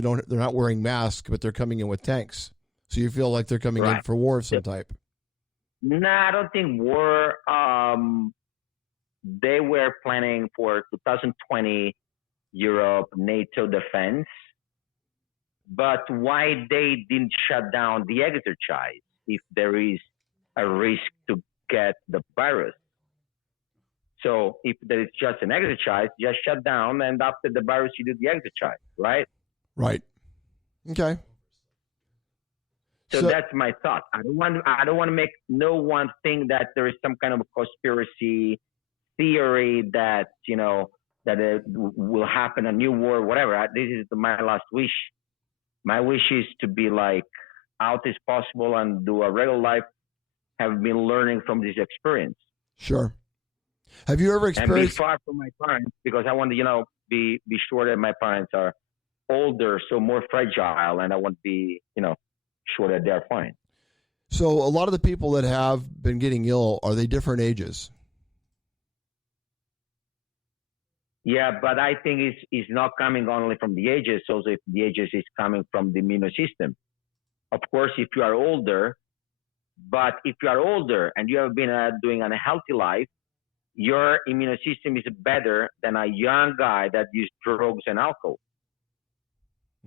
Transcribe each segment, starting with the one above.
they're not wearing masks, but they're coming in with tanks. So you feel like they're coming in for war of some type. No, I don't think war. They were planning for 2020 Europe NATO defense, but why they didn't shut down the exercise if there is a risk to get the virus? So if there is just an exercise, just shut down, and after the virus, you do the exercise, right? Right. Okay. So that's my thought. I don't want to make no one think that there is some kind of a conspiracy theory that that it will happen, a new war, whatever. This is my last wish. My wish is to be like out as possible and do a regular life. Have been learning from this experience. Sure. Have you ever experienced? And be far from my parents, because I want to, be sure that my parents are older, so more fragile, and I want to be, sure that they're fine. So a lot of the people that have been getting ill, are they different ages? Yeah, but I think it's not coming only from the ages. Also, if the ages is coming from the immune system. Of course, if you are older, but if you are older and you have been doing a healthy life, your immune system is better than a young guy that uses drugs and alcohol.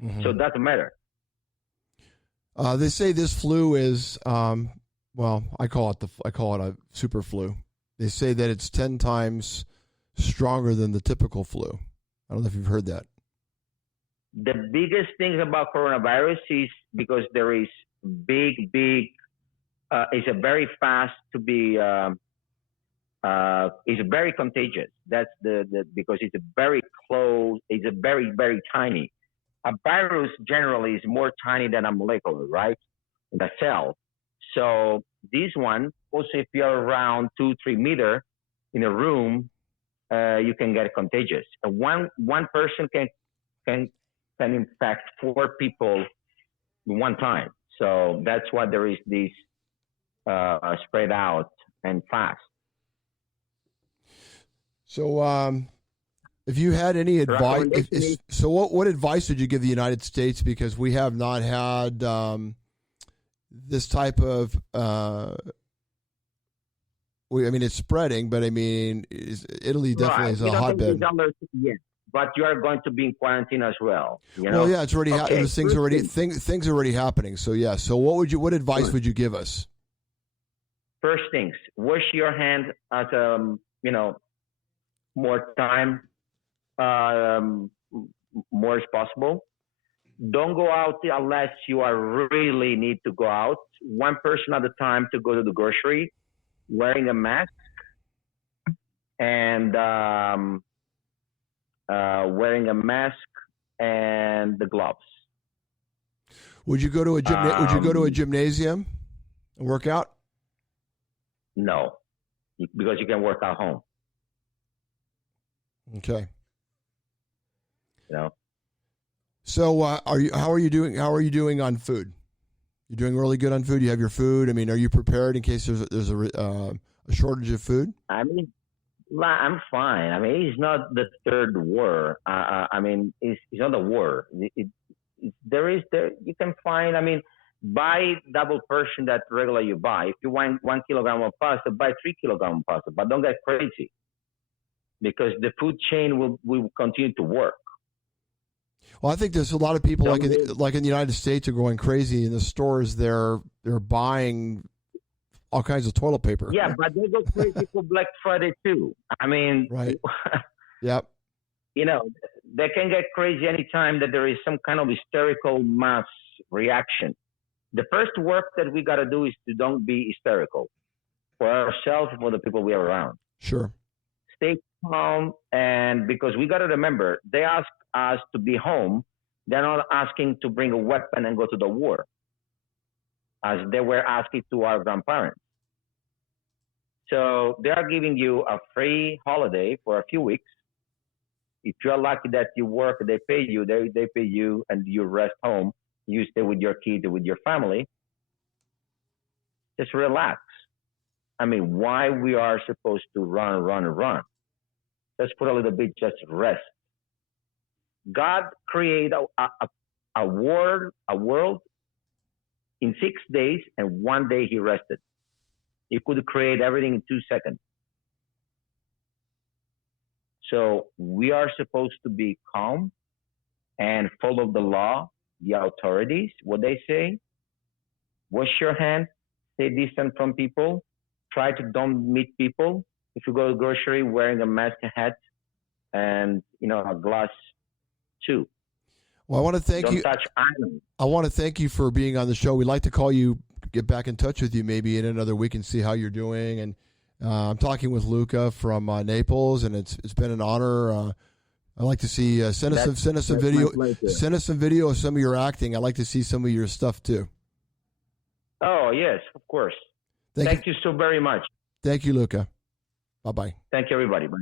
Mm-hmm. So it doesn't matter. They say this flu is, I call it a super flu. They say that it's 10 times stronger than the typical flu. I don't know if you've heard that. The biggest thing about coronavirus is because there is it's a very fast to be, it's very contagious. That's because it's a very close, it's a very, very tiny. A virus generally is more tiny than a molecule, right? In a cell. So this one, also if you're around 2-3 meters in a room, you can get contagious. And one person can infect 4 people one time. So that's why there is this spread out and fast. So, if you had any advice, what advice would you give the United States? Because we have not had this type of. It's spreading, but Italy definitely is a hotbed. Yes, but you are going to be in quarantine as well. Well, yeah, it's already things are already happening. So yeah. So what advice would you give us? First things, wash your hands as more time, more as possible. Don't go out unless you really need to go out. One person at a time to go to the grocery, wearing a mask, and the gloves. Would you go to a gymnasium and work out? No, because you can work at home. Okay. So, how are you doing? How are you doing on food? You're doing really good on food. You have your food. Are you prepared in case there's a shortage of food? I'm fine. It's not the third war. It's not a war. You can find. Buy double portion that regular you buy. If you want 1 kilogram of pasta, buy 3 kilograms of pasta. But don't get crazy, because the food chain will continue to work. Well, I think there's a lot of people like in the United States are going crazy in the stores. They're buying all kinds of toilet paper. Yeah, but they go crazy for Black Friday too. Right. Yep. They can get crazy anytime that there is some kind of hysterical mass reaction. The first work that we got to do is to don't be hysterical for ourselves and for the people we are around. Sure. Stay calm, and because we got to remember, they ask us to be home. They're not asking to bring a weapon and go to the war, as they were asking to our grandparents. So they are giving you a free holiday for a few weeks. If you're lucky that you work, they pay you. They pay you, and you rest home. You stay with your kids, with your family. Just relax. Why we are supposed to run? Let's put a little bit, just rest. God created a world in 6 days, and 1 day he rested. He could create everything in 2 seconds. So we are supposed to be calm and follow the law, the authorities, what they say. Wash your hands, stay distant from people, try to don't meet people. If you go to the grocery, wearing a mask, a hat, and a glass too. Well, I want to thank Don't you. touch items. I want to thank you for being on the show. We'd like to call you, get back in touch with you maybe in another week and see how you're doing. And I'm talking with Luca from Naples, and it's been an honor. I'd like to see send us some video. Send us some video of some of your acting. I'd like to see some of your stuff too. Oh yes, of course. Thank you so very much. Thank you, Luca. Bye-bye. Thank you, everybody. Bye.